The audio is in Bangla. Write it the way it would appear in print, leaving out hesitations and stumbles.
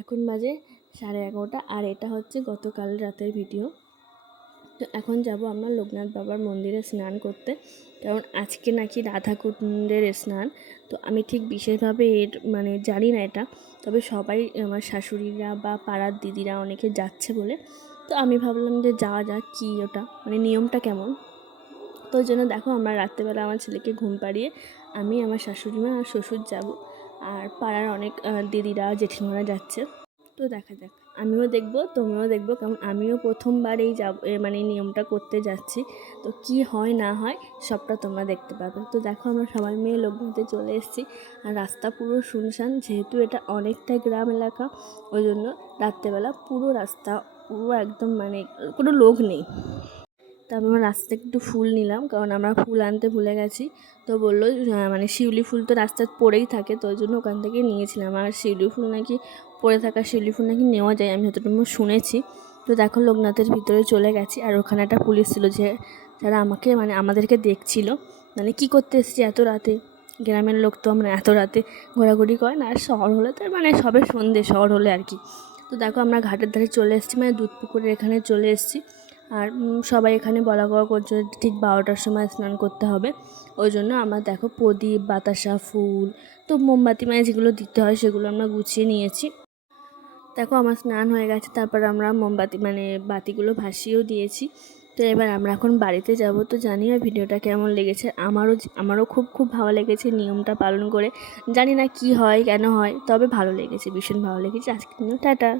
এখন বাজে 11:30 আর এটা হচ্ছে গতকাল রাতের ভিডিও। তো এখন যাব আমরা লোকনাথ বাবার মন্দিরে স্নান করতে, কারণ আজকে নাকি রাধাকুণ্ডের স্নান। তো আমি ঠিক বিশেষভাবে জানি না এটা, তবে সবাই আমার শাশুড়িরা বা পাড়ার দিদিরা অনেকে যাচ্ছে বলে, তো আমি ভাবলাম যে যাওয়া যাক, কী ওটা নিয়মটা কেমন। তো ওই জন্য দেখো আমরা রাত্রেবেলা আমার ছেলেকে ঘুম পাড়িয়ে আমি, আমার শাশুড়ি মা আর শ্বশুর যাব, আর পাড়ার অনেক দিদিরা জেঠিমারা যাচ্ছে। তো দেখা যাক, আমিও দেখবো তুমিও দেখবো, কারণ আমিও প্রথমবার এই নিয়মটা করতে যাচ্ছি। তো কি হয় না হয় সবটা তোমরা দেখতে পাবে। তো দেখো আমরা সবাই মিলে লোকনাথে চলে এসেছি, আর রাস্তা পুরো শুনশান, যেহেতু এটা অনেকটা গ্রাম এলাকা, ওই জন্য রাত্রেবেলা পুরো রাস্তা পুরো একদম কোনো লোক নেই। তারপর আমরা রাস্তা থেকে একটু ফুল নিলাম, কারণ আমরা ফুল আনতে ভুলে গেছি। তো বললো শিউলি ফুল তো রাস্তায় পড়েই থাকে, তো ওই জন্য ওখান থেকে নিয়েছিলাম। আর শিউলি ফুল নাকি পড়ে থাকা শিউলি ফুল নাকি নেওয়া যায়, আমি যতটুকু শুনেছি। তো দেখো লোকনাথের ভিতরে চলে গেছি, আর ওখানে একটা পুলিশ ছিল যে যারা আমাদেরকে দেখছিল, কী করতে এসেছি এত রাতে। গ্রামের লোক তো আমরা এত রাতে ঘোরাঘুরি করে না, আর শহর হলে তো সবে সন্ধে, শহর হলে আর কি। তো দেখো আমরা ঘাটের ধারে চলে এসেছি, দুধ পুকুরের এখানে চলে এসেছি। আর সবাই এখানে বলা কওয়া করছে ঠিক 12টার সময় স্নান করতে হবে। ওই জন্য আমরা দেখো প্রদীপ, বাতাসা, ফুল, তো মোমবাতি যেগুলো দিতে হয় সেগুলো আমরা গুছিয়ে নিয়েছি। দেখো আমার স্নান হয়ে গেছে, তারপর আমরা মোমবাতি বাতিগুলো ভাসিয়েও দিয়েছি। তো এবার আমরা এখন বাড়িতে যাব। তো জানিও ভিডিওটা কেমন লেগেছে। আমারও খুব খুব ভালো লেগেছে নিয়মটা পালন করে। জানি না কি হয় কেন হয়, তবে ভালো লেগেছে, ভীষণ ভালো লেগেছে। আজকের জন্য টাটা।